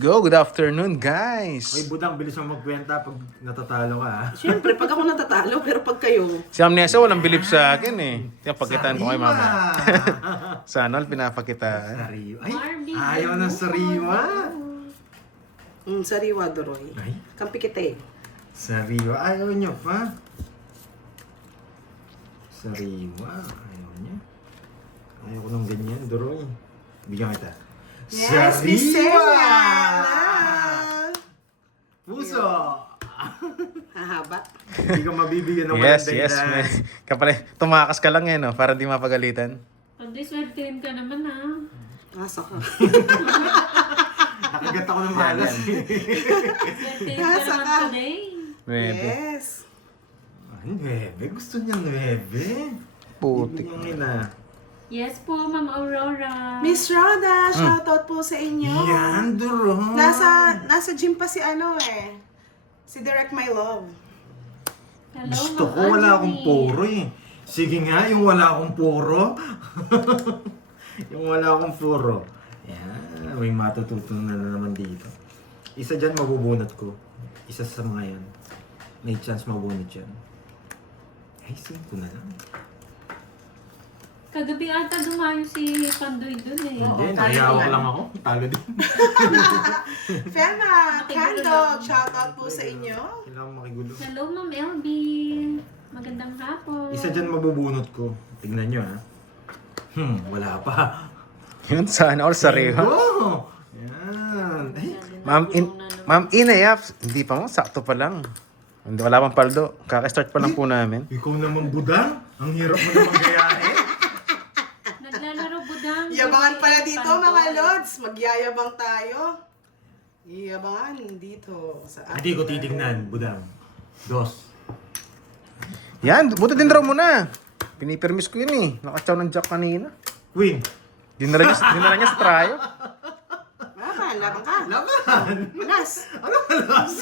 Good afternoon, guys! Ay, Budang, bilis mo magkwenta pag natatalo ka, ha? Siyempre, pag ako natatalo, pero pag kayo, Si Amnesia walang bilib sa akin eh. Kaya pagkitaan ko kay Sariwa! mama. Sana all pinapakitaan. Sariwa. Ay, Barbie, ayaw ng sariwa. sariwa, Doroy. Ay, Kampi kita eh. sariwa. Ayaw niyo pa. Sariwa. Ayaw niya. Ayaw ko ng ganyan, Doroy. Bigyan kita. Yes, Miss Celia! Puso! Hahaba. Hindi ka mabibigyan ng Yes, walang yes. dahilan. Kapare, tumakas ka lang eh, no? Para di mapagalitan. Pandoy, swertein ka naman ha. Asa ka. Nakagat ako ng malas. Swertein ka Nasa naman ka. today. Nuebe. Yes. Ay, 9. Gusto niya 9. Putik. Ibig niya Yes po, Ma'am Aurora. Miss Rhoda, shoutout po sa inyo. Yan, Doroy. Nasa gym pa si ano eh. Si Direct My Love. Hello, Gusto Ma'am ko wala akong Angeline. puro eh. Sige nga, yung wala akong puro. Yung wala akong puro. Yan, may matututunan na naman dito. Isa dyan mabubunot ko. Isa sa mga yan. May chance mabunot yan. Ay, 5 na lang. Kagabi ata dumayo si Pandoy dun eh. Hindi, talo nahiyawak yan. lang ako. Talo din. Fema, Candog, shoutout po sa inyo. Kailangan makigulo. Hello, Ma'am LB. Magandang hapon. Isa dyan mabubunot ko. Tignan nyo ha. Wala pa. Yun, sana all sariwa. Oh! Yan. Ay, Ma'am Inayaps, hindi pa mo, sakto pa lang. Hindi, wala pang paldo. Kaka-start pa lang po namin. ikaw naman, Budang. Ang hirap mo naman gayahin. Naglalaro budang. Yabangan pala Pandoy. dito mga lods. Magyayabang tayo. Iyabangan dito sa Hindi ko titignan, Budang. 2. Yan, buti din raw muna. Pinipermis ko yun eh. Nakachaw ng jack kanina. Queen. Dinala niya sa trayo. Laban, laban ka. Laban! Manas. Anong alas?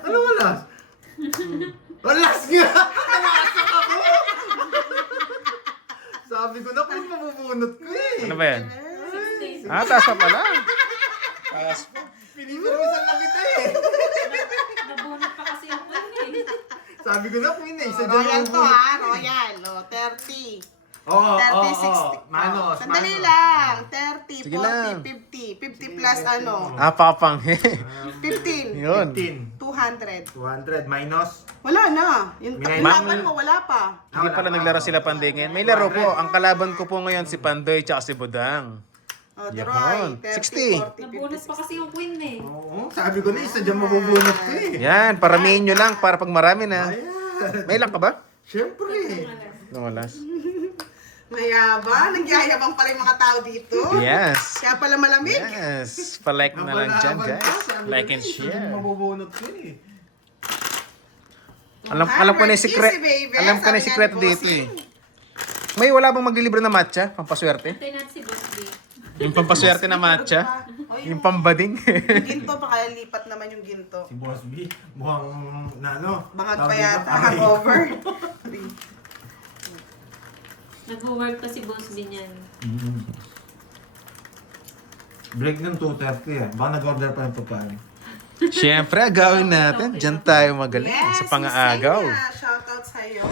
Anong alas? Alas nga! Alasak ako! Sabi ko na, Queen, mabubunot ko eh. Ano ba yan? 16. Ah, taas pa pala. Taas pa. Pinipirmisan lang kita eh. Nabunot pa kasi ako eh. Sabi ko na, Queen eh. Isa dyan Royal to mabubunot. ha, Royal. O, 30. Oo, 30, 60. Manos, Sandali manos. lang. 30, Sige lang. 40, 50. 50 plus ano. Ah, papanghe. 15. Yun. 15. 200. 200 minus. Wala na. Yung Minay- laban mo, wala pa. Hindi pala naglaro sila Panday ngayon. May laro po. Ang kalaban ko po ngayon si Pandoy tsaka si Budang. O, Yun. Doroy. 60. 30, 40, Nabunot pa kasi yung queen eh. Oo, sabi ko na, isa dyan mabubunot ko eh. Yan, paramihin nyo lang para pag marami na. Ayan. May lang ka ba? Siyempre. Nungalas. Mayaba. Nagyayabang pala yung mga tao dito. Yes. Kaya pala malamig. Yes. Palike na lang dyan, guys. Like and share. Mabubunot ko eh. Alam ko na yung secret. Easy, baby. Alam ko na yung Sabi secret nga ni dito eh. Bossing. May wala bang maglilibre na matcha? Pampaswerte? Antay natin si Boss B. Yung pampaswerte na matcha? Oy, Yung pambading? yung ginto pa kaya lipat naman yung ginto. Si Boss B, mukhang na ano. Bangag tawag pa dito, yata. ay. Hangover. Nag-work pa si Boss B niyan. Break ng 2:30 eh. Baka nag-order pa ng pagkain. Siyempre, gawin natin. Diyan tayo magaling. Yes, Sa pangaagaw. Miss Zenia, shoutout sa'yo.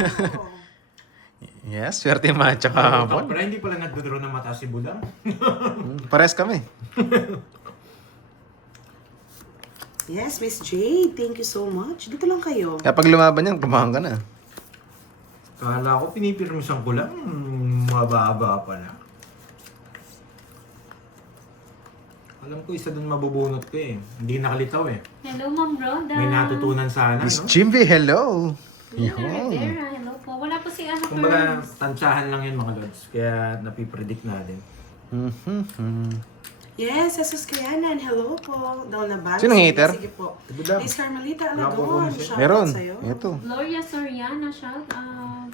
Yes, swerte yung matcha kahapon. Pero hindi pala nagdodraw ng mata si Budang. Pares kami. Yes, Miss J, thank you so much. Dito lang kayo. Kaya pag lumaban yan, kumahan ka na. Kala ko pinipirmisan ko lang. Mababa pala. Alam ko isa dun mabubunot ko eh. Hindi nakalitaw eh. Hello, Ma'am Rhoda. May natutunan sana, Miss no? Jimby, hello! Luna Yun. Rivera, hello po. Wala po si Ana Kumbaga, Perms. tansyahan lang yun mga lods. Kaya napipredict natin. Yes, Jesus Kayanan, hello po. Daw na ba? Sinong hater? Sige po. Budang. Miss Carmelita Wala po Aladon, ako, shoutout Meron. sa'yo. Ito. Gloria Soriana, shout out.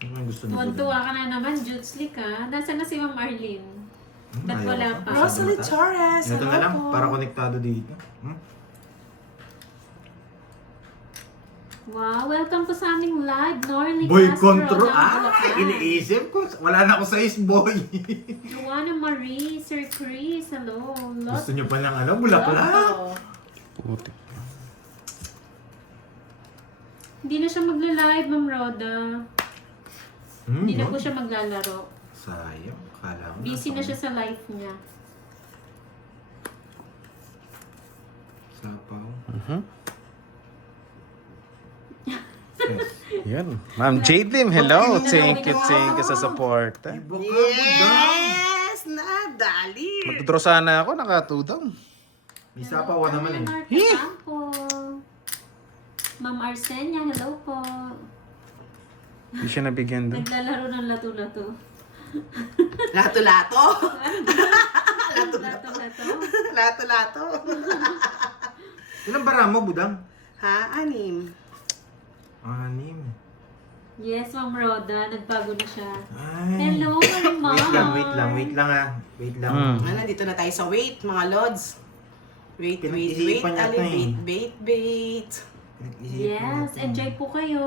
Ano yung gusto ni Tuwan-tuwa ka na naman, Jutsli ka. Nasaan na si Ma'am Arlene? Ba't wala pa? Rosalie Torres, Ito hello na lang, po. para konektado dito. Wow, welcome po sa aming live. Norly Boy Castro control. ng Ah, Bulacan. iniisip ko. Wala na ako sa boy. Joanna Marie, Sir Chris, hello. Gusto nyo pa ng ano, bulaklak? Hello. Putik. Hindi na siya magla-live, Ma'am Roda. Hindi na no? po siya maglalaro. Sayang. Kala ko Busy na siya sa life niya. Sapaw. Yes. Yan. Ma'am Jadelim, hello. Thank you sa support. Iba ka, budang. Yes! Nadali! Magtudraw sana ako, nakatudang. May sapaw naman eh. Marta Campo. Ma'am Arsenia, hello po. Hindi siya nabigyan doon. Naglalaro ng lato-lato. Lato-lato? Lato-lato. Lato-lato? Ilang bara mo, budang? Ha? 6. 6. Yes, Ma'am Roda. Nagbago na siya. Ay. Hello, Ma'am. Wait lang ah. Wait lang. Nandito na tayo sa wait, mga lods. Wait. Pinag-isipan niya Ali, to eh. wait. Yes, enjoy po kayo.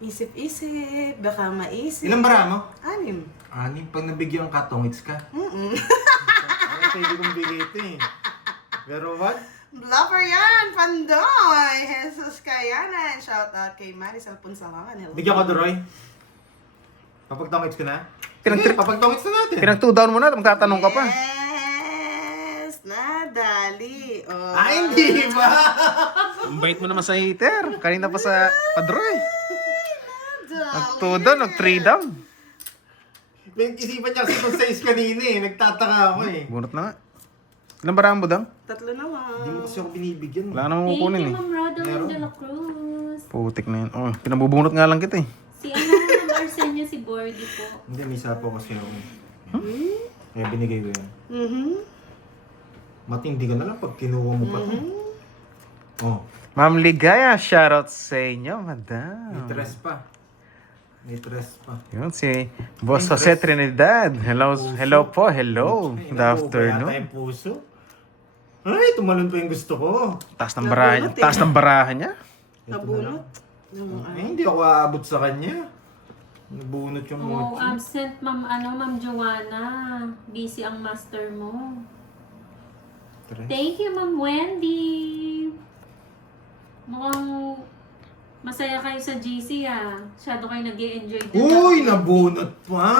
Isip-isip, baka maisip. Ilang bara mo? 6. 6. Pag nabigyan ka, tongits ka. Ay, pwede kong bigay ito eh. Pero what? Bluffer yan! Pandoy! Jesus Kayanan! Shout out kay Marisol Punsangan. Hello. Bigyan ka, Doroy. Papagtongits ka na? Pinag- Sige, papagtongits na natin. Pinag-2 down mo na, magtatanong ka pa. Yes! Nadali! Oh. Ay, hindi ba? Ang bait mo naman sa hater. Kanina pa sa padroy. Nag-2 down, nag-3 down. Pinag-isipan niya kasi kung 6 kanina eh. Nagtataka ako eh. Bunot na nga. Ilang barang mo dang? 3 naman. Hindi mo kasi ako binibigyan. Wala namang Thank kukunin you, eh. Ma'am Roda Meron. de la Cruz. Putik na yun. Oh, pinabubunot nga lang kita eh. Si Ma'am Arsenia, si Bordy po. Hindi, may sapo kasi ako. Kaya binigay ko yan. Matindi ka na lang pag kinuha mo pa to. Oh, Ma'am Ligaya, shoutout sa inyo, madam. may tres pa. May tres pa. Yun si Boss Jose Trinidad. Hello po, hello. Ay, Good naku, afternoon. kaya tayong puso. Ay, tumalon pa yung gusto ko. Taas ng barahan, Nabunot eh. taas ng barahan niya. Ito na Nabunot. lang. Ay, hindi ako aabot sa kanya. Nabunot yung Oh, mochi. absent Ma'am Joanna. Busy ang master mo. Tres. Thank you, Ma'am Wendy. Mukhang masaya kayo sa GC ah. Masyado kayo nag-i-enjoy din. Uy, nabunot pa!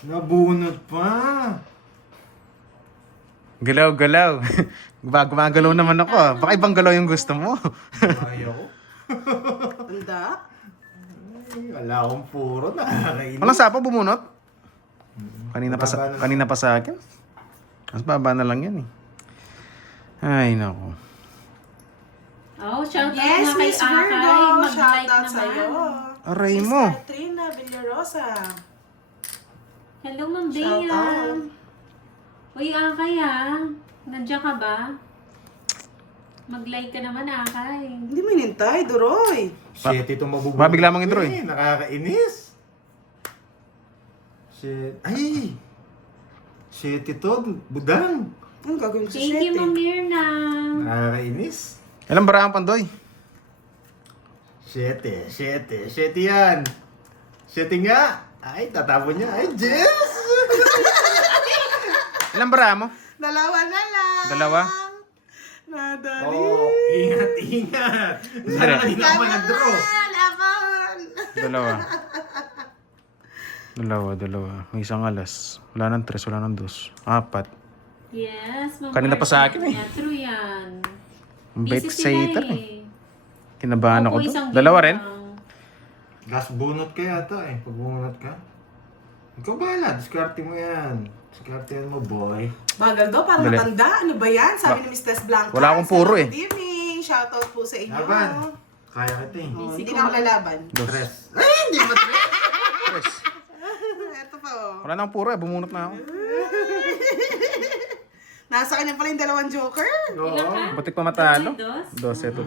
Nabunot pa! Galaw-galaw. Gumagalaw naman ako ah. Baka ibang galaw yung gusto mo. Ayaw ko. Tanda? Ay, wala akong puro. Nakakainin. Walang sapo bumunot? Mababa na. Kanina pa sa akin. Mas baba na lang yan eh. Ay, naku. Oh, shout out Yes, na kay Miss Akay. Virgo! Mag-like Shout out naman. sa'yo. Aray Miss mo. Katrina Villarosa. Hello, Ma'am Shout Bea. out. Uy, Akay ah. Nandiyan ka ba? Mag-like ka naman, Akay. Hindi mo inintay, Duroy. Shit, ito mabubunot. Mabigla mong intro eh. Nakakainis. Shit. Ay! Shit ito, budang. Anong gagawin ko sa Thank you, Ma'am shete? Mirna. Nakakainis. Ilang barang pandoy? Shit yan. Shit nga. Ay, tatapon niya. Ay, Jess! Ilang barang mo? Dalawa na lang. Dalawa? Nadali. Oh, ingat. Sana kanina ako nag-draw. Laban! Dalawa. May isang alas. Wala nang 3, wala nang 2. 4. Yes, Ma'am Kanina pa sa akin eh. Marcia. True yan. Ang bait Busy sa sila hater eh. eh. Kinabahan ako Opo, doon. isang Dalawa game rin? lang. Gas bunot ka yata eh. Pag bunot ka. Ikaw bahala. Diskarte mo yan. Diskarte mo, boy. Bagal daw, parang Dali. matanda. Ano ba yan? Sabi ni Miss Tess Blanca. Wala akong puro eh. Good evening. Shoutout po sa inyo. Laban. Kaya kita eh. Oh, Busy hindi ko na ako nga. lalaban. Tres. Ay, hindi mo tres. Tres. Ito po. Wala nang puro eh. Bumunot na ako. Nasa kanya pala yung dalawang joker. Ilan ka? Batik pa matalo. Dos? 2, ito.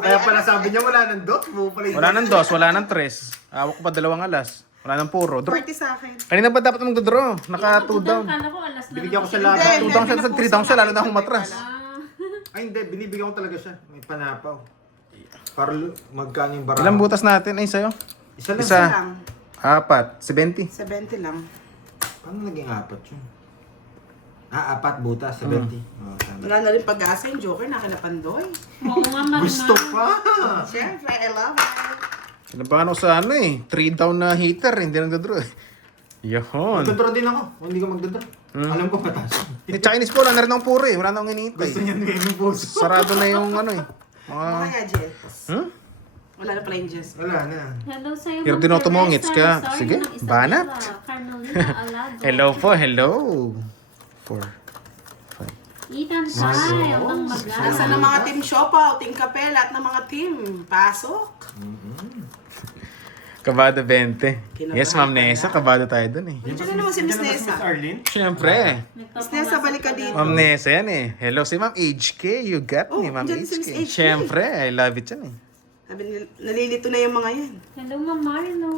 Kaya pala sabi niya wala nang dot. Wala nang 2, wala nang 3. Awak ko pa 2 alas. Wala nang puro. Draw. 40 sa akin. Kanina pa dapat magdodraw. Naka 2 down. Kala ko alas na. Binigyan ko sa lang. laban. 2 down siya, 3 down siya, lalo na akong matras. Ah. Ay, hindi. Binibigyan ko talaga siya. May panapaw. Para magkano yung baraha? Ilang butas natin? Ay, sa'yo? Isa lang. Isa. lang. 4. 70. 70 lang. Paano naging 4 yun? 4 butas, 70. Oh, tama. Wala na rin pag-asa yung Joker na kinapandoy. Oo nga, Marimar. Gusto pa! Siyempre, I love it. Kinabahan ako sa 3 down na heater. Hindi nagdadraw eh. Yun. Magdadraw din ako. Kung hindi ka magdadraw. Alam ko mataas. Eh, Chinese po, wala na rin akong puro eh. Wala na akong hinihintay. Gusto niya ng puso. Sarado na yung eh. Ano Mga... kaya, Jess? Hmm? Wala na pala yung Jess. Wala na. Hello sa'yo, Hirap Ma'am din ako tumungits Teresa. ka. Sorry Sige, ng Isabela. banat. Carmelina Alago. Hello po, hello. 4. Ethan Tay, ang Nasa magana. ng mga team Siopaw, team Kapel, at ng mga team Pasok. Kabado 20. Kinabahan Yes, Ma'am ka Nessa. na. Kabado tayo dun eh. Nandiyan na naman si Miss Diyan na ba si Nessa. Miss Arlene? Siyempre. Miss Nessa, balik ka dito. Ma'am Nessa yan eh. Hello si Ma'am HK. You got me, Oh, Ma'am andyan si Miss HK. HK. Siyempre, I love it yan eh. Sabi nila, nalilito na yung mga yan. Hello, Ma'am Marlo.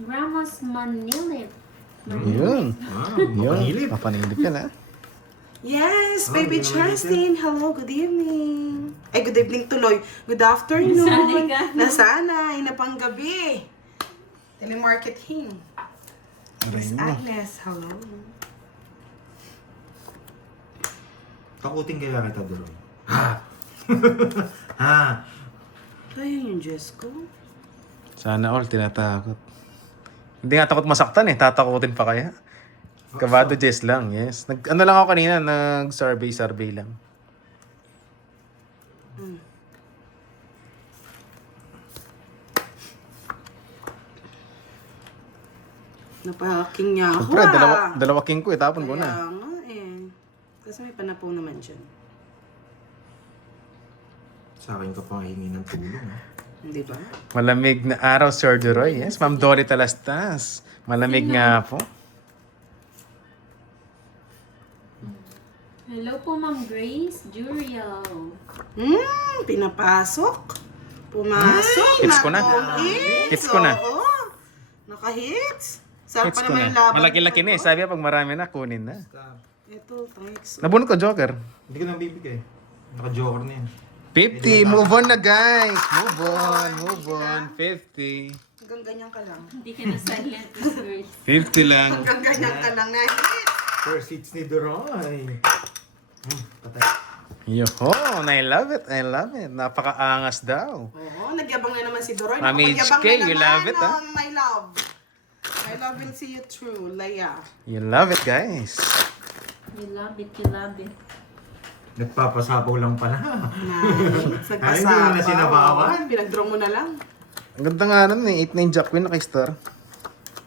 Ramos Manilit. Yun. Wow, Yun. mapanilip. Papanilip yan ha. Yes, Oh, baby hindi naman Justin. Hello, good evening. Ay, good evening tuloy. Good afternoon. Nasanay ka. Nasanay, na panggabi. Telemarketing. Miss Agnes, hello. Takutin kaya kita doon. Ha! Ha! Kaya yung Diyos ko. Sana all tinatakot. Hindi nga takot masaktan eh. Tatakutin pa kaya. Kabado Jess lang, yes. Ano lang ako kanina, nag-survey lang. Napaking niya ako. Siyempre, dalawa king ko eh. Tapon ko na. Kaya nga eh. Kasi may panapaw naman dyan. Sa akin ka pang hingi ng tulong. Ha? Hindi ba? Malamig na araw, Sir Duroy. Yes, Ma'am Dolly Talastas. Malamig nga po. Hello po, Ma'am Grace Juriel. Pinapasok. Pumasok. Hits ko na. Natong Hits ko na. Oo. Naka-hits. Sarap Hits pa ko naman na. yung laban. Malaki-laki na eh. Sabi niya, pag marami na, kunin na. Ito, thanks. Nabunod ko, Joker. Hindi ko nang bibigay. Naka-joker na yan. 50. Move on na, guys. Move on. Move on. 50. Hanggang ganyan ka lang. Hindi ka na silent, Miss Grace. 50 lang. Hanggang ganyan ka lang na hit. First hits ni Duroy. Patay. Yoho, I love it. I love it. Napakaangas daw. Oo, nagyabang na naman si Doroy. Mami Nagyabang HK, na you naman, love it, ah. my love. I love will see you through, Leia. You love it, guys. You love it, you love it. Nagpapasapaw lang pala. Nice. Ay, hindi mo na sinabawan. Pinag-draw mo na lang. Ang ganda nga nun eh. 8-9 Jack Queen naka-star.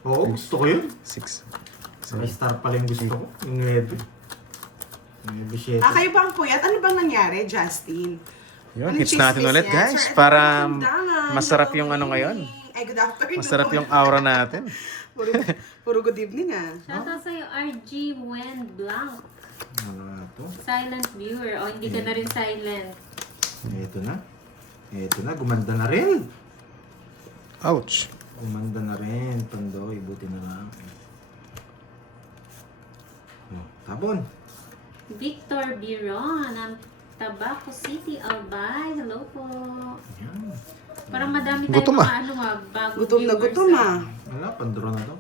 Oo, gusto ko yun. 6. May star pala yung gusto ko. Yung 9. Yung 7. Kayo bang puyat? Ano bang nangyari, Justin? Yun, Ano hits natin chismis ulit, yan? guys. Sir, Para Edward Sundalan. masarap Hello, yung good ano ngayon. evening. Ay, good afternoon. Masarap yung aura natin. puro good evening, ah. Shoutout sa'yo, RG Wen Blanc. Ano nga to? Silent viewer. O, hindi ka na rin silent. Ito na. Ito na, gumanda na rin. Ouch. Gumanda na rin, Pandoy. Buti na lang. Oh, tabon. Victor Biron ng Tabaco City, Albay. Hello po. Yan. Parang madami Gutom, tayong ah. mga ano bago Gutom na viewers, gutom, ah. Wala, pandro na to.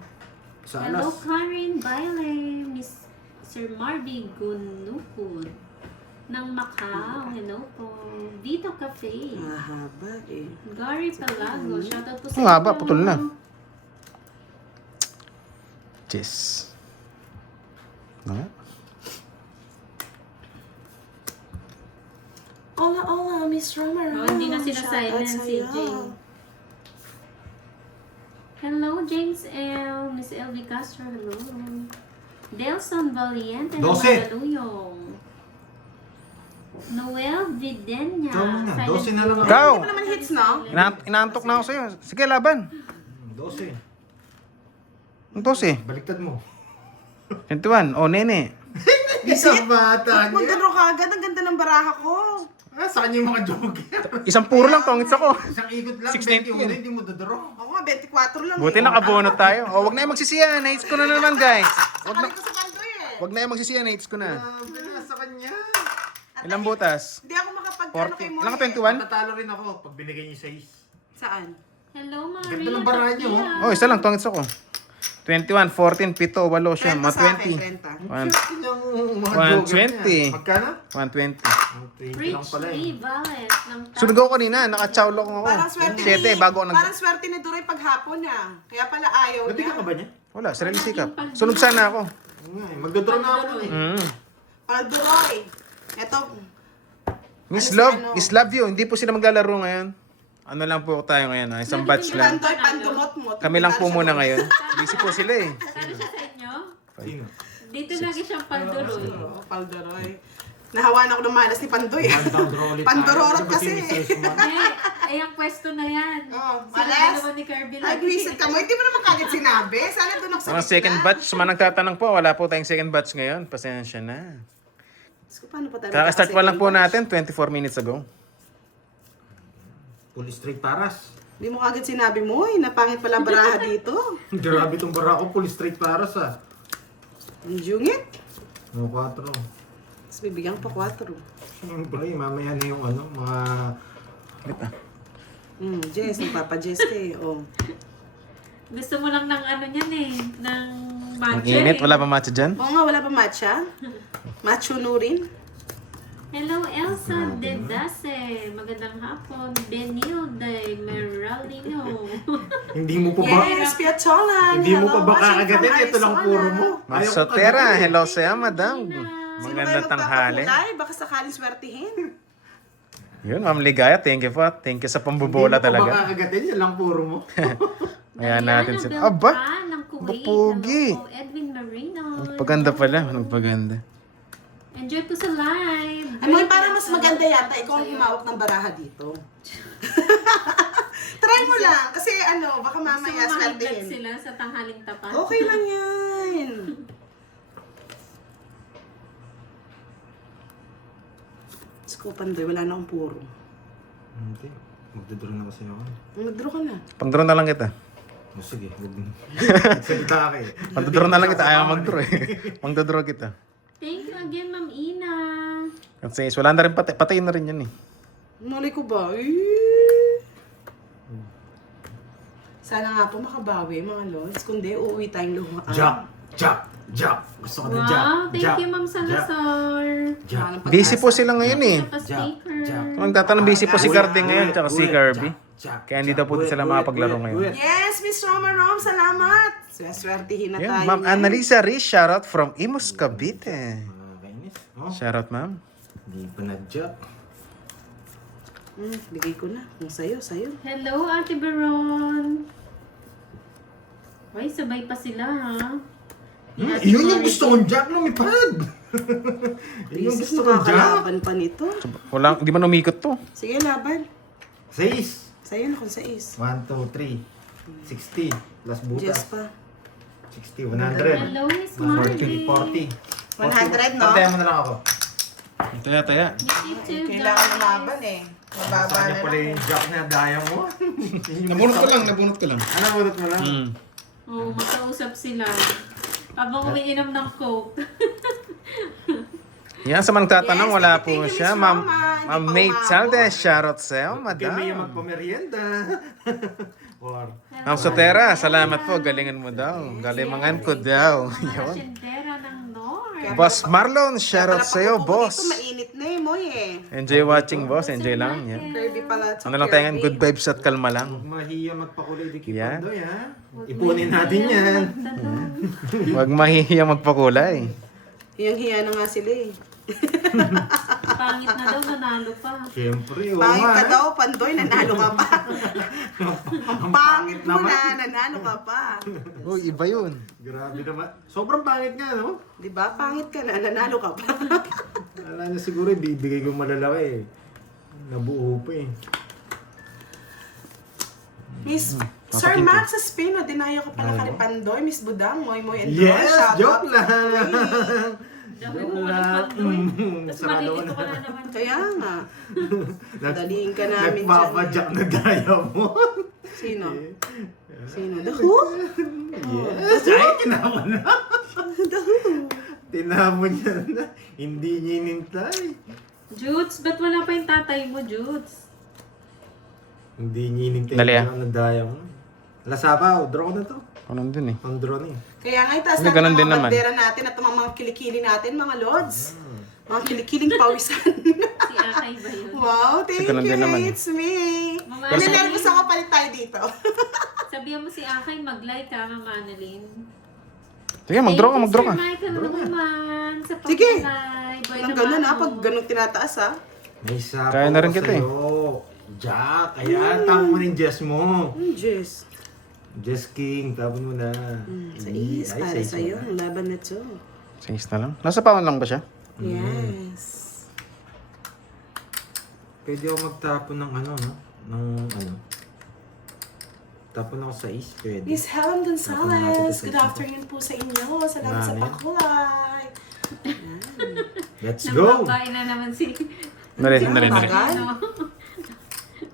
Sa Hello, alas. Karen Baile, Miss Sir Marby Gunukod ng Macau. Hello po. Dito Cafe. Mahaba, eh. Gary Palago. Shoutout po sa Ang haba, inyo. putol na. Cheers. No? Hola, Miss Romero. Oh, hindi na sila Shout silent out si sa'yo. Jane. Hello, James L. Miss Elvie Castro. Hello. Delson Valiente ng 12. Mandaluyong. Noel Videnya. Ikaw muna, 12 na lang ako. Ikaw! Hindi pa naman hits, no? Inaantok na ako sa'yo. Sige, laban. 12. Ang tos eh. Baliktad mo. 21. Oh, nene. Isang bata Punta niya. draw ka agad. Ang ganda ng baraha ko. Ah, sa kanya yung mga joker. Isang puro lang, tongits ako. Isang ikot lang, 690 21, yun. hindi mo dodoro. Ako nga, 24 lang. Buti eh. nakabunot tayo. Oh, wag na yung magsisiya. Nates ko na naman, guys. Wag na, Sakali ko sa kanto, eh. wag na yung magsisiya. Nates ko na. Grabe na sa kanya. Ilang butas? Hindi ako pag 40. ano kay Moy. Ilan ka, 21? Matatalo rin ako pag binigay niyo 6. Saan? Hello, Maria. Ganda ng bara niyo, Tapia. Oh, isa lang, tungits ako. 21, 14, 7, 8 siya, 30 mga sa akin, 20. 30. Yung mga 120. joker niya. Magkano? 120. 120 lang Rich pala eh. Lee Valles ng Sunod ako kanina, naka-chowlo ko ako. Parang swerte 7, bago ako nag... Parang swerte ni Duroy paghapon niya. Kaya pala ayaw niya. Nabigyan ka ba niya? Wala, sarili sikap. Sunog sana ako. Oo nga eh. Magdodraw na ako nun eh. Parang Duroy. Ito, Miss Ano si Love, ano? Miss Love you. Hindi po sila maglalaro ngayon. Ano lang po tayo ngayon, isang batch lang. Pandoy, pandumot-mot. Kami lang po muna ngayon. Busy po sila eh. Ano siya sa inyo? Sino? Dito lagi siyang palduroy. Oo, Palduroy. Nahawan ako ng malas ni Pandoy. Pandororot Pandororot kasi. Ay, ang pwesto na yan. Oh, Sila malas. dalawa ni Kirby Ay, lagi. visit ka mo. Hindi mo naman kagad sinabi. Sana doon ako sa Mga second batch, sa mga nagtatanong po, wala po tayong second batch ngayon. Pasensya na. Diyos ko, paano pa tayo Kaka-start pa lang po magkaka-second natin, 24 minutes ago. Full straight paras. batch? Hindi mo kagad sinabi mo, napangit pala baraha dito. Grabe tong bara ko. Full straight paras ah. Ang jungit. Mga 4. Tapos bibigyan ko pa 4. Siyempre, mamaya na yung ano, mga... Jess, nagpapa-Jess ka eh. Oh. Gusto mo lang ng ano niyan eh. Ng Ang matcha init, eh. wala pa matcha dyan? Oo nga, wala pa matcha. Macho Nurin. Hello, Elsa de Dase. Magandang hapon. Benil de Meralino. Hindi mo pa ba... Yes, Piatolan. Hindi mo pa ba watching from kakagatin? Ito lang Arizona. puro mo. Mas Ayaw ko Sotera, kagatin. hello sa'yo, madam. Sino Maganda kayo tanghali. magpapakulay? Baka sakaling swertihin. Yun, Ma'am Ligaya, thank you po. Thank you sa pambubola Hindi mo pa ba talaga. kakagatin? Yan lang puro mo. Ayan Diana natin sila. Beltran Aba, ng Kuwait. Bapogi. Hello po, Edwin Marino. Paganda pala, nagpaganda. Enjoy po sa live. Ano, parang mas maganda yata ikaw ang humawak ng baraha dito. Try mo lang. Kasi ano, baka mamaya Gusto mo mahigad swertihin. sila sa tanghaling tapat. Okay lang yan. Sko, Pandoy, wala na akong puro. Hindi. Magdodraw na kasi ako. Mag-draw ka na. Pang-draw na lang kita. Oh, sige. Salita ka eh. Pang-draw na lang kita, ayaw mag-draw eh. Pang-draw kita. Thank you again, Ma'am Ina. Kasi wala na rin patay na rin yan eh. Mali ko ba? Sana nga po makabawi, mga lods. Kundi, uuwi tayong luha. Jack! Jack! Jack! Gusto ko ng Jack! Wow, thank Jack! you, Ma'am Salazar. Jack! Busy po sila ngayon eh. Sa pa-sticker. Jack. Kung nagtatanong busy po si Garden ngayon, tsaka si Kirby. Jack! Kaya hindi daw po sila makapaglaro ngayon. Yes, Miss Roma Rom, salamat! Swertihin na Yun, tayo. Ma'am Annalisa Riz, shoutout from Imus, Cavite. Kainis. Oh, Shoutout, ma'am. hindi pa na Jack. Bigay ko na. Kung sa'yo, sa'yo. Hello, Ate Baron. Ay, sabay pa sila, ha? Yun yung gusto kong Jack, lumipad! Yun yung Jesus, gusto kong Jack. nakakalaban pa nito. Walang, di man umikot to. Sige, laban. 6! Sa'yo na kung sa is. 1, 2, 3. 60. Plus butas. Jess pa. 60, 100. Hello, Miss 40, Marley. 40. 100, no? Pantayan mo na lang ako. Taya. Miss you too, Kailangan guys. lumaban eh. Mababa Saan na niya pala lang. yung Jack na daya mo? Nabunot ko lang. Ano, bunot mo lang? Oo, magkausap sila. Habang umiinom ng Coke. Yan, sa mga nagtatanong, Yes, wala thank po you, Miss siya. Roma. Ma'am Hindi pa May umabot. Salde, shoutout sa'yo, Kaya may madam. magpamerienda. Or, Ma'am Sotera, salamat po. Galingan mo daw. Galingan ko daw. Mga Yun. asyendera ng North. Boss Marlon, shoutout Pala, sa'yo, pag boss. Dito, mainit na eh, Moy eh. Enjoy watching, boss. Enjoy lang. Yan. Kirby pala. Ano lang tayo ngayon, good vibes at kalma lang. huwag mahiya magpakulay di Yan. Kipandoy, ha? Ipunin natin yan. Huwag mahihiya magpakulay. Yung hiya na nga sila eh. Pangit na daw, nanalo pa. Siyempre, oo Pangit nga. ka daw, Pandoy, nanalo ka pa. Ang pangit mo naman. na, nanalo ka pa. Uy, iba yun. Grabe naman. Sobrang pangit nga, no? Di ba? Pangit ka na, nanalo ka pa. Alam niya siguro, bibigay ko malalaki eh. Nabuo pa eh. Miss, Sir Max sa Spain, dinayo ka pala ka ni Pandoy. Miss Budang, Moy Moy and Yes! Shout Joke out. lang! Dami mo walang pandoy. Tapos Sarado malilito na. ka na naman. Kaya nga. Daliin ka namin Nagpapadyak na daya mo. Sino? Sino? The Who? Yes! Ay, tinamon na. The Who? Tinamon niya na. Hindi niya inintay. Judes, ba't wala pa yung tatay mo, Judes? Hindi nyinintay Dali, ah. ng daya mo. Lasapaw, draw ko na to. Ano din eh. Ang draw na eh. Kaya nga itaas Hindi, natin ganun ang din mga naman. bandera natin at ang mga kilikili natin, mga lods. Mga kilikiling pawisan. Si Akay ba yun? Wow, thank ganun you. din naman. It's me. Mama, Ninervous ako palit tayo dito. Sabihan mo si Akay, mag-like ka, Mama Annalyn. Sige, mag-draw ka, mag-draw ka. Sir Michael naman sa Sige. pag-live. Boy Ang naman, ganun ha, oh. pag ganun tinataas ha. May sapaw Kaya na rin kita eh. sa'yo. Jack, ayan, tapon mo rin Jess mo. Diyos. Jess King, tapon mo na. Sa is, Ay, para sa is sa'yo, wala. ang laban na to. Sige na lang. Nasa pawan lang ba siya? Yes. Pwede ako magtapon ng ano, no? Ng ano. Tapon ako sa is, pwede. Miss Helen Gonzalez, Tapos natin good sa afternoon po sa inyo. Salamat sa Namin. pakulay. Let's go! Nagbabae na naman si... Nari. Ano?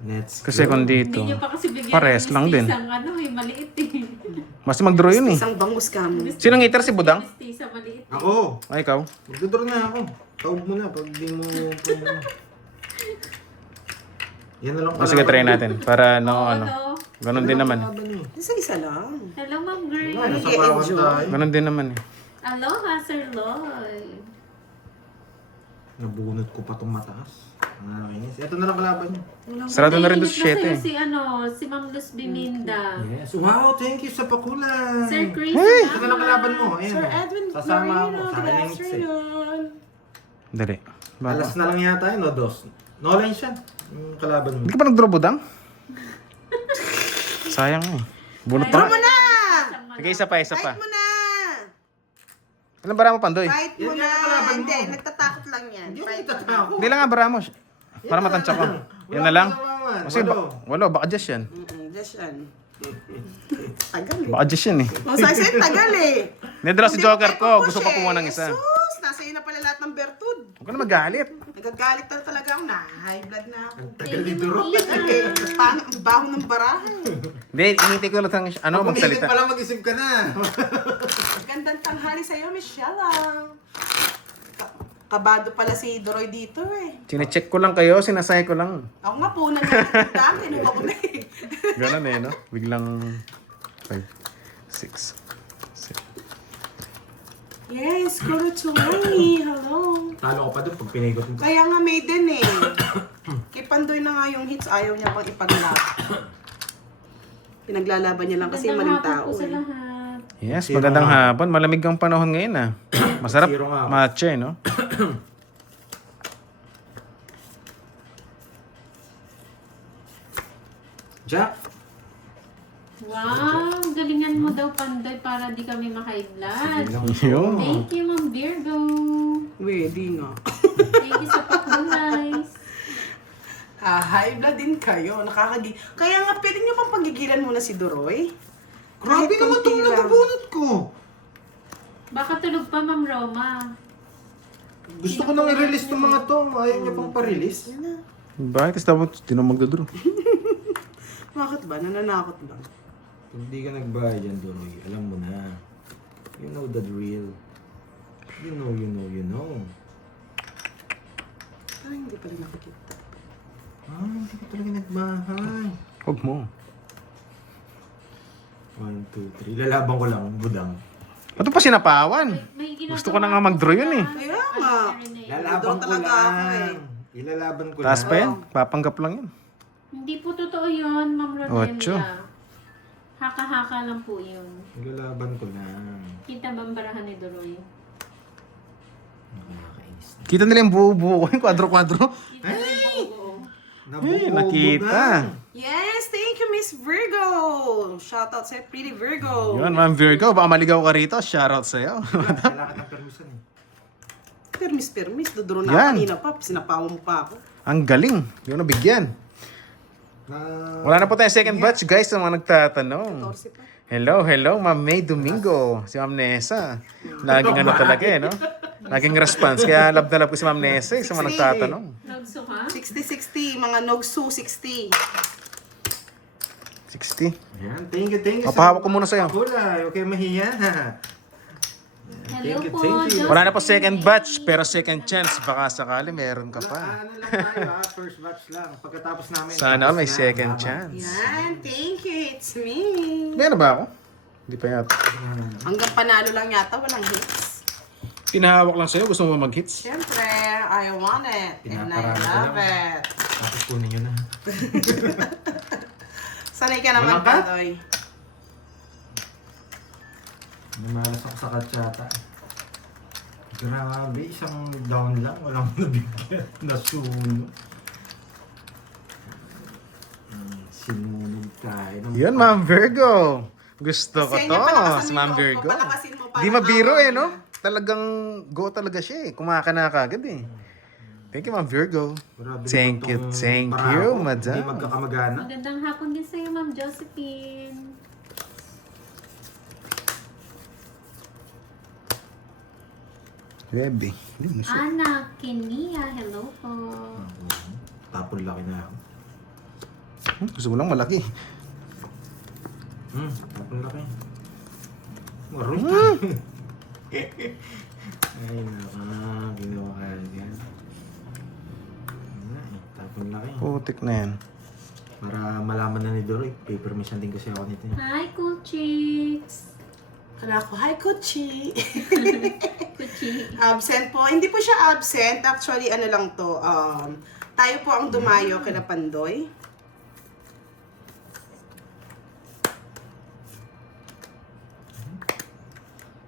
Let's Kasi go. kung dito, Hindi niyo pa kasi bigyan pares ng lang din. mistisang ano eh, maliit eh. mas mag-draw yun eh. Isang bangus ka mo. Sino ng eater? Si Budang? Mistisa maliit. Ako! Ay, ikaw? Magdodraw na ako. Taob mo na pag di mo... Yan na lang O sige, try natin. Para no, ano. Hello. Ganun din naman eh. Isa-isa lang. Hello, Ma'am Grace. Ay, nasa pawan Enjoy. tayo. Ganun din naman eh. Aloha, Sir Lloyd. Nabunot ko pa itong mataas. Nakakainis. Ito na lang kalaban niyo. Sarado na rin doon Naiinit sa 7 sa'yo eh. si si Ma'am Luz Biminda. Yes. Wow, thank you sa pakulay. Sir Chris. Ito na lang kalaban mo. Ayan. Sir Edwin Sasama ako. Marino, Sa good akin ang mix eh. afternoon. Dali. Alas na lang yata yun, no? Dos. No line siya. Yung kalaban mo. Hindi ka pa nag-draw Budang? Sayang eh. Bunot pa Draw mo nga. na! Sige, isa pa, isa pa. Fight mo na! Ilang bara mo, Pandoy? Fight mo Yan na! yung kalaban mo. Hindi, nagtatakot lang yan. Hindi Fight ako mo. tatako. Hindi lang nga, bara mo. Para matansya ko. Yan na lang. O sige, wala, baka just yan. Just yan. Tagal eh. Baka just yan eh. Oh, sa'yo tagal eh. Nidala si Hindi Joker mo ko. tayo Gusto pa pupush kumuha eh. ng isa. Jesus! Nasa iyo na pala lahat ng bertud. Huwag ka na magalit. Nagagalit na talaga ako na. High blood na ako. Tagal ni Duro. Eh, paano ang baho ng barahan? Hindi, inintay ko lang ano, magsalita. pa lang mag-isip ka na. Gandang tanghali sa'yo, Michelle. Kabado pala si Doroy dito eh. Sinecheck ko lang kayo, sinasay ko lang. Ako nga po, nagkakita. Kinuha ko na eh. Ganon eh, no? Biglang 5, 6, 7. Yes, Kuro Tuwani. Hello. Talo ko pa doon pag pinaikot mo. Kaya nga maiden eh. Kay Pandoy na nga yung hits, ayaw niya pang ipaglaban. Pinaglalaban niya lang kasi maling tao po sa eh. lahat. Yes, Zero magandang nga. hapon. Malamig ang panahon ngayon ah. Masarap. Zero nga ako. Matcha eh, no? Jack. Wow, galingan mo daw, Pandoy, para di kami maka-high blood. Yun. Thank you, Ma'am Virgo. Pwede nga. Thank you sa pakulay. High blood din kayo. Kaya nga, pwede niyo pang pagigilan muna si Doroy? Grabe Kahit naman konti itong lang. nabubunot ko. Baka tulog pa, Ma'am Roma. Gusto ko nang i-release itong mga to. Ayaw niya pang pa-release. Yan na. Bakit? Tapos di na magdadro. Bakit ba? Nananakot lang. Kung hindi ka nagbayad yan, Doroy, alam mo na. You know the drill. You know, you know, you know. Ay, hindi pala nakikita. Ah, hindi ka talaga nagbahay. Huwag mo. 1, 2, 3. Lalaban ko lang, budang. Ito pa sinapawan. May ginagawa Gusto ko na nga mag-draw yun eh. Kaya nga. Lalaban ko talaga ako eh. lang. Ilalaban ko Taas lang. pa yan. Papanggap lang yan. Hindi po totoo yun, Ma'am Ocho. Rodelia. Haka-haka lang po yun. Ilalaban ko lang. Kita ba ang barahan ni Doroy? Nakakainis na. Kita nila yung buo-buo ko, yung kwadro-kwadro. Kita ba yung buo? Nabubugan. nakita. Yes, thank you, Miss Virgo. Shout out sa Pretty Virgo. Yun, Ma'am Virgo, baka maligaw ka rito. Shoutout sa'yo. Kailangan ng permission eh. Permis. Duduro na Yan. ako kanina pa. Sinapawa mo pa ako. Ang galing. Yun na bigyan. Wala na po tayong second batch, guys, sa mga nagtatanong. 14 pa. Hello, Ma'am May Domingo. Si Ma'am Nessa. Laging ano talaga eh, no? Laging response. Kaya love na love ko si Ma'am Nessa eh, sa mga nagtatanong. Nagso ka? 60-60. Mga Nogsu 60. 60. Yan, thank you. Papahawak ko muna sa'yo. Kulay, okay mahiya. Hello Thank you, po, thank you. Wala na po second batch, pero second chance. Baka sakali meron ka pa. Ano lang tayo ha, first batch lang. Pagkatapos namin. Sana tapos may na, second laban. chance. Yan, thank you, it's me. Meron ba ako? Hindi pa yata. Hanggang panalo lang yata, walang hits. Pinahawak lang sa'yo. Gusto mo mag-hits? Siyempre, I want it. And I Pinaparami ko love lang. it. Tapos kunin nyo na. Sanay ka naman, Walang cut? Pandoy. Namalas ako sa katsata. Grabe, isang down lang. Walang nabigyan. Nasunog. Sinunog tayo. ng- Yun, Ma'am Virgo. Gusto ko Kasi to. niya, palakasan Si mo Ma'am yung loob Virgo. ko, palakasin mo para Di mabiro makuha eh, no? niya. Talagang go talaga siya eh. Kumakana ka agad eh. Thank you, Ma'am Virgo. Grabe Thank naman you, tong thank para you, ako. madam. Hindi magkakamagana. Magandang hapon din sa'yo, Ma'am Josephine. Baby. Yun, siya. Ana Kenia, hello po. Tapon laki na ako. Gusto ko lang malaki. Tapon laki. Maroon Ay, naka. Ginawa ka yan. Tapon laki. Putik na yan. Para malaman na ni Doroy. Pay permission din kasi ako nito. Hi, cool chicks. Kala ko, hi, Kuchi. Kuchi. Absent po. Hindi po siya absent. Actually, ano lang to. Tayo po ang dumayo kina Pandoy.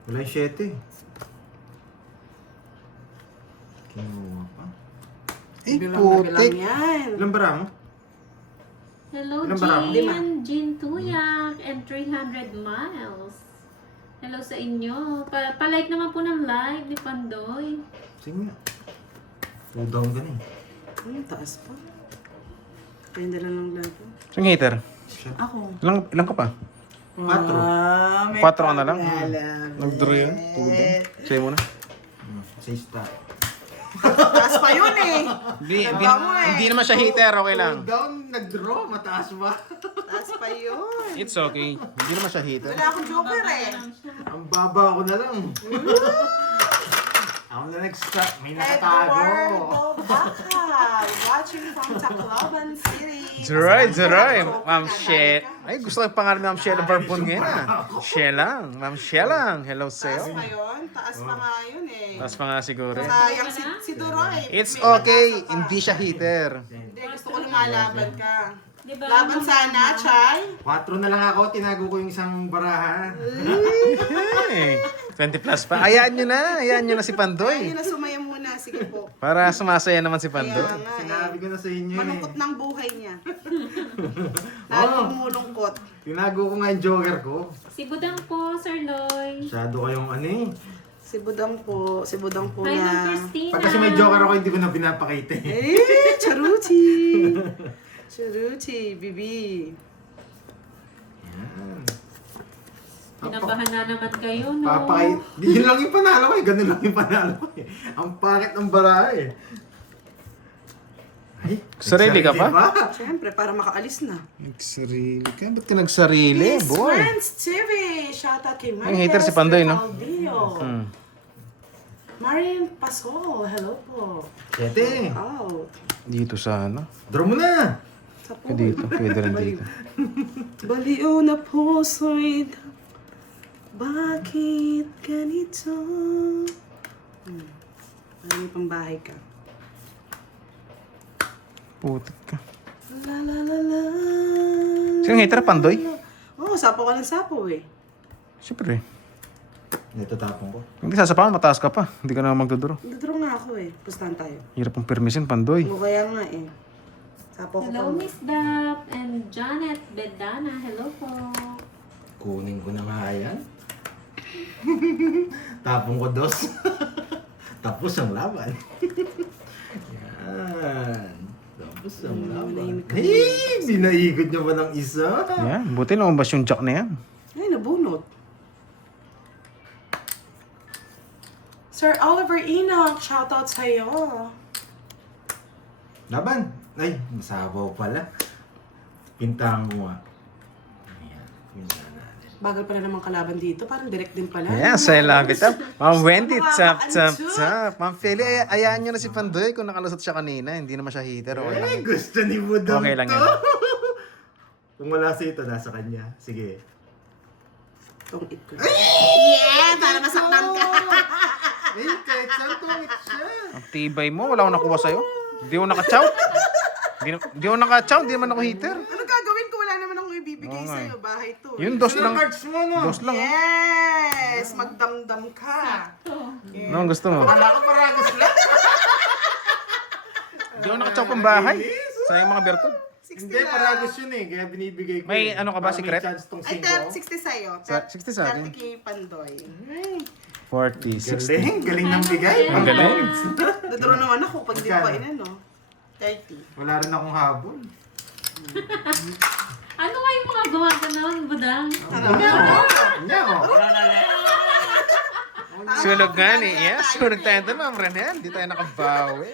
Wala yung 7. Kinuha pa. Eh, Bilang na bilang putik. yan. Ilang bara mo? Hello, Ilan ba lang? Jean Tuyak, and 300 miles. Hello sa inyo. Pa-like naman po ng live ni Pandoy. Sige nga. Pull down ka na eh. Taas pa. Kaya lang ng lago. Saan hater? Ako. Ilang ka pa? 4. May 4 ka na lang? paglalam. Nag-draw yan? Tudan. Sa'yo muna. 6 ta. Taas pa yun eh. Hindi naman siya hater. Okay lang. Pull down, nag-draw. Mataas ba? Taas pa yun. It's okay. Hindi naman siya hater. Wala akong joker eh. Ang baba ko na lang. Ako na nag-start. May nakatago. Eduardo Bacal, watching from Tacloban City. Zeroy, Zeroy. Joker Ma'am ka, She. dahil ka. Ay, gusto ko yung pangalan ni Ma'am She Barbon ngayon ah. She lang. Ma'am She lang. Hello Taas sa'yo. pa yun. Taas pa nga yun eh. Taas pa nga siguro. Sayang si Duroy. It's May okay. pag-asa pa. Hindi siya hater. Hindi, gusto ko lumalaban ka. Diba? Laban sana, Chay. 4 na lang ako. Tinago ko yung isang baraha. Hey, 20 plus pa. Hayaan nyo na. Hayaan nyo na si Pandoy. Ayun na, sumaya muna. Sige po. Para sumasaya naman si Pandoy. Kaya nga Sinabi ko na sa inyo Malungkot eh. ng buhay niya. Lalo lumulungkot. Tinago ko nga yung joker ko. Si Budang po, Sir Loy. Masyado kayong ano eh. Si Budang po Hi, Ma'am niya. Christina. Pag kasi may joker ako, hindi ko na pinapakita eh. Charuti! Charuti, bibi. Yan. Pinabahan na naman kayo, no? Papakay. Di yun lang yung panalo ko eh. Ganun lang yung panalo ko eh. Ang pangit ng baraha eh. Ay, Sarili ka pa? Siyempre, para makaalis na. Nagsarili ka? Ba't ka nagsarili, Peace boy? Friends TV! Shoutout kay Yung hater si Pandoy, no? Caldillo. Marian Pasol, hello po. 7. Out. Dito sana. Draw mo na. Sa po. Dito. Pwede rin dito. Baliw na puso'y bakit ganito? May pambahay ka. Putik ka. La la la la. Sino hater? Pandoy? Oo, sapo ka ng sapo eh. Siyempre. Ito tapong ko. Hindi sasapawan, mataas ka pa. Hindi ka na magduduro. Nagduro nga ako eh. Pustahan tayo. Hirap ang permisin, Pandoy. O kaya nga eh. Sapo ko Hello, pa. Miss Dap and Janet Bedana. Hello po. Kunin ko na nga yan. Tapong ko 2. Tapos ang laban. Yan. Tapos ang laban. Hey! Binaikot niyo ba ng isa? Yan. Buti lumabas yung jack na yan. Ay, nabunot. Sir Oliver Enoch, shoutout sa'yo. Laban. Ay, masabaw pala. Pintahan mo nga. Ayan. Pintahan natin. Bagal pala namang kalaban dito. Parang direct din pala. Yes, I love it. Ma'am Wendy, tap, tap, Nakaka-anchot. tap. Ma'am Feli, ayaan nyo na si Pandoy kung nakalusot siya kanina. Hindi naman siya heater. Okay lang. Gusto ni Budang Okay lang to. yan. Kung wala sa ito, nasa kanya. Sige. Tong it ko. Yeah! Para masaktan ka. Kahit saan tungit siya. Ang tibay mo, wala akong nakuha sa'yo. Hindi ako nakachow. Hindi ako nakachow, hindi naman ako heater. Ano gagawin ko? Wala naman akong ibibigay Oo nga sa'yo. Bahay to. Yun, dos lang. cards mo, no? Dos lang. Oh. Yes! Magdamdam ka. Ano ang gusto mo? Wala ko paragos lang. Hindi ako nakachow pang bahay. Sayang mga berto. 60 Hindi, lang. paragos yun eh. Kaya binibigay ko. May eh. ano ka ba, Para secret? May chance tong Ay, 5. 60 sa'yo. Sa- 60 sa akin. 30 kay Pandoy. 40, 60. Galing, galing ng bigay. Ang galing. Dodoro naman ako pag di Magkano? pa inano. 30. Wala rin akong habol. Ano nga yung mga gawa ka noon, Budang? Hindi ako. Sunog nga ni. Yes, sunog tayo doon, Ma'am Renel. Hindi tayo nakabawi.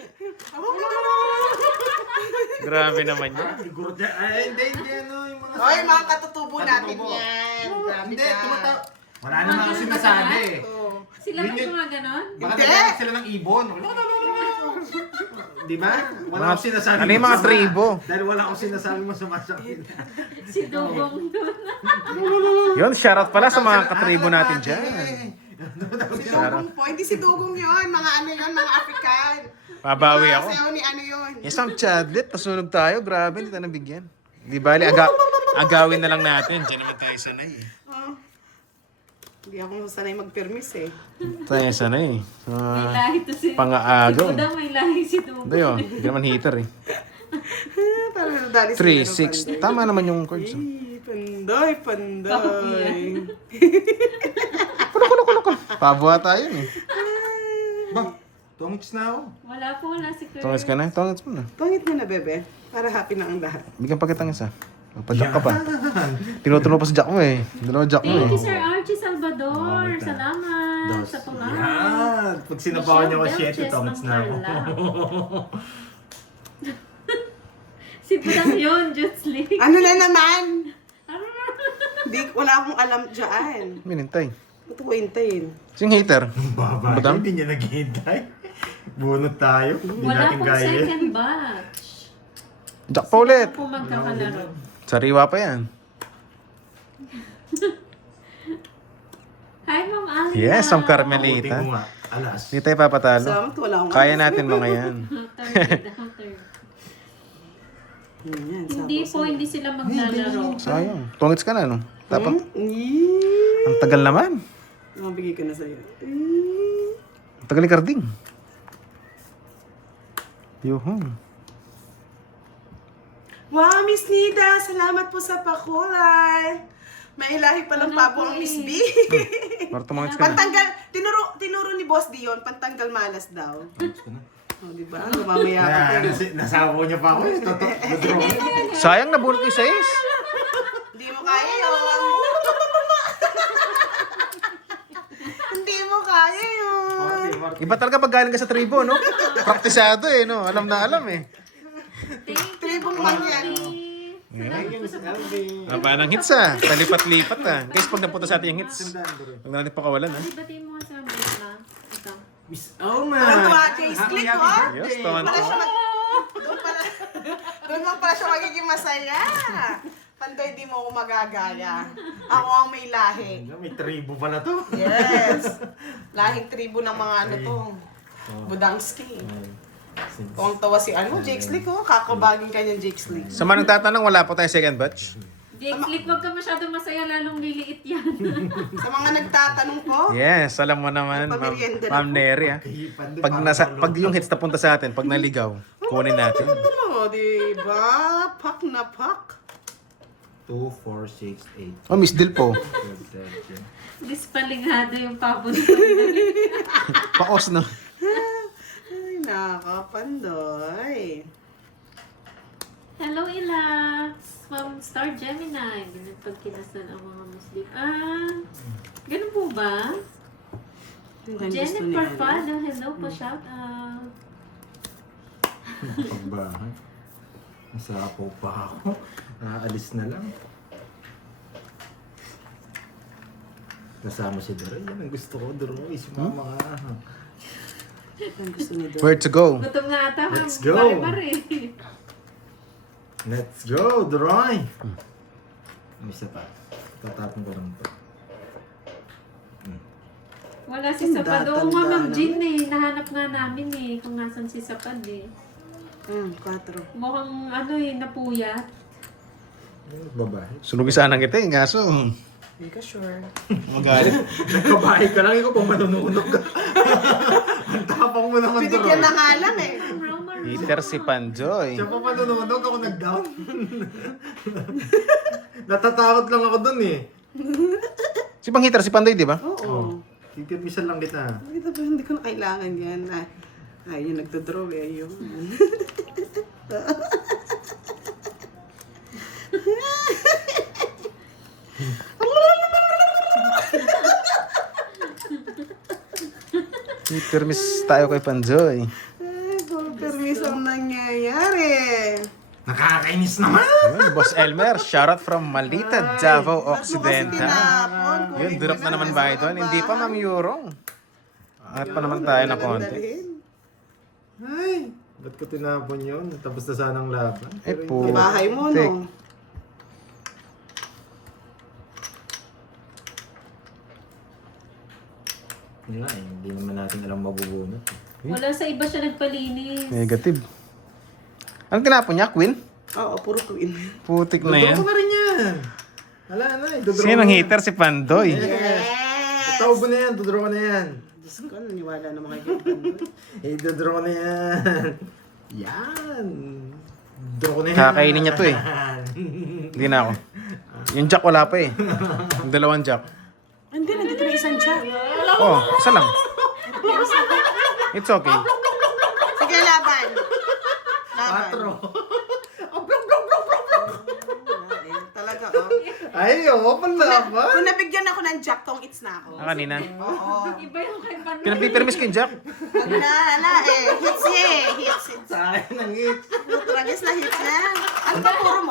Grabe naman yun. Siguro dyan. Ay, hindi, ano. Yung mga Hoy, mga katutubo natin Katutubo. yan. Grabe Hindi, ka. tumataw. Wala naman ako sinasabi. Oh. Sila ba yung mga ganon? Baka Hindi. nagkakaroon sila ng ibon. Di ba? Wala akong sinasabi. Ano yung mga masama. tribo? Dahil wala akong sinasabi masama sa kanila. Si Dugong doon. Yun, shoutout pala sa mga katribo natin dyan. Si Dugong po. Hindi si Dugong yun. Mga ano yun, mga African. Babawi Mga ako. sayaw ni ano yun. Yes, Ma'am Chadlet. Pasunog tayo. Grabe, hindi tayo nabigyan. Di bali, agawin na lang natin. Diyan naman tayo sanay eh. Oh. Hindi ako sanay mag-permis eh. Tayo sanay. May lahi to si... Pang-aagaw. Si Budang may lahi si Dugong. Hindi yun. Hindi naman heater eh. Parang nadali 3, 6. Tama naman yung chords. oh. Pandoy, Pandoy. Pabuha tayo eh. Ba, tungits na ako. Wala po, wala si Kurt. Tungis ka na? Tungis mo na. Pangit mo na, bebe. Para happy na ang lahat. Bigyan pa kitang isa. Magpa-jack ka pa. Tinutulo pa sa jack mo eh. Dalawa jack mo Thank you, eh. Sir Archie Salvador. Salamat sa pangako. Yan. Pag sinabawan niyo ko Michelle 7, tungits na ako. Si Budang yun, Just League. Ano na naman? Di, wala akong alam dyan. Minintay. Ito ko hintayin. Sing hater. Baba, Budang? hindi niya naghihintay. Bunot tayo. Hindi Wala natin pong kaya. second batch. Jack pa ulit. Ako magkakalaro. Sariwa pa yan. Hi, Ma'am Alina. Yes, Ma'am Buti Carmelita. mo nga. Alas. Hindi tayo papatalo. Salamat, wala akong Kaya natin mga yan. Third. Yan, Hindi po, hindi sila maglalaro. Sayang. Tungits ka na, no? Dapat. Yee. Ang tagal naman. Mabigay ko na sa'yo. Ang tagal ni Carding. Yuhong. Wow, Miss Nida! Salamat po sa pakulay. May ilahi palang Ano pabo po ang Miss eh. B. Para tumungits ka na. Pantanggal, tinuro ni Boss Dion, pantanggal malas daw. O, di ba? Mamaya ka Kaya, tayo. nasawa niya pa ako. Totoo. Sayang, nabunot yung 6. Hindi mo kaya yun. Hindi mo kaya yun. Iba talaga pag galing ka sa tribo, no? Praktisado eh, no? Alam na alam eh. Thank you, Tribong Ma'am man yan. Alina. Salamat po sa pagkakalaro. Aba ng hits ah. Palipat-lipat ah. Guys, pag napunta sa atin yung hits, huwag natin pakawalan ah. Di batiin mo nga sa amin na ito. Miss Oma. Parang tuwa, Jace Click, oh. Yes, tawan Para siya ko. doon mo pala siya magiging masaya. Pandoy, di mo ako magagaya. Ako ang may lahi. May tribo pala to. Yes. Lahing tribo ng mga ano to. Budangski. Tuwang-tawa si Jake Slick, oh. Kakabagin ka niyan, Jake Slick. Sa mga nagtatanong, wala po tayo second batch. Jake Slick, wag ka masyadong masaya, lalong liliit yan. Sa mga nagtatanong po, Yes, alam mo naman, Pamerienda na Ma'am po. Neri ah. Pag yung hits na punta sa atin, pag naligaw, kunin natin. ano, di ba? Pak na pak. 2, 4, 6, 8. Oh, Miss Dil po. Dispalingado yung pabo nito. Pakos no. Ay, nakapandoy. Hello, Ilax! From Star Gemini. Ganun pag kinasal ang mga Muslim. Ah, ganun po ba? Janet Parfado, hello po, shout out. Pagbahay. Nasapaw pa ako. Naalis na lang. Nasama si Doroy. Yan ang gusto ko, Doroy. Sumama ka. Ang gusto ni Dor. Where to go? Gutom na ata. Let's go. Mare-mare. Let's go, Doroy! May isa pa. Tatapon ko lang to. Wala si Sapad. Oo nga, Ma'am Jean eh. Nahanap nga namin eh. Kung nasan si Sapad eh. 4. Mukhang ano eh, napuyat. Babae. Sunugin sana kita eh, kaso Hindi ka sure. magalit. Nagkabahay ka lang, ikaw pang manununog ka. Ang tapang mo naman, Doroy. Binigyan na nga lang eh. Heater si Panjoy. Siya pa manununog, ako nag-down. Natatakot lang ako dun eh. Si Bang Heater, si Pandoy, di ba? Oo. Kikirmisan lang kita. Ito ba, hindi ko na kailangan yan. Ay, yung nagdodraw eh. Ayun. Heater miss tayo kay Panjoy. Ay, permiso ang nangyayari. Nakakainis naman! Yun, Boss Elmer, shoutout from Malita, Davao Occidental. Tinapon. Yun, drop na naman ba ito? Hindi pa, Ma'am Yurong. Angat pa naman tayo ng konti. Ay, ba't ko tinapon yun? Tapos na sanang laban. Eh, Pero po. hindi. Bahay mo, Tek. no? Yun nga eh, hindi naman natin alam mabubunot. Wala sa iba siya nagpalinis. Negative. Anong tinapon niya? Queen? Oo, puro queen. Putik na Dudro yan. ko na rin yan! Hala na, idudro ko Sinong na. heater? Si Pandoy. Yes! Taubo na yan, dudro ko na yan. Diyos ko, naniwala na mga kaibigan. Idudro ko na yan. Yan. Dudro ko na yan. Kakainin niya to eh. Hindi na ako. Yung jack wala pa eh. Yung dalawang jack. Hindi, nandito na isang chat. Oh, isa lang. It's okay. Sige, laban. Laban. Patro. Talaga, oh. Ay, oo, palaban. Kung nabigyan ako ng jack, tong it's na ako. Ah, kanina. Oo. Iba yung kay Pandoy. Pinagpipermis ko yung jack. Wala na eh. Hits eh. Hits. Sayang ng hits. Tragis na hits na. Ano ba puro mo?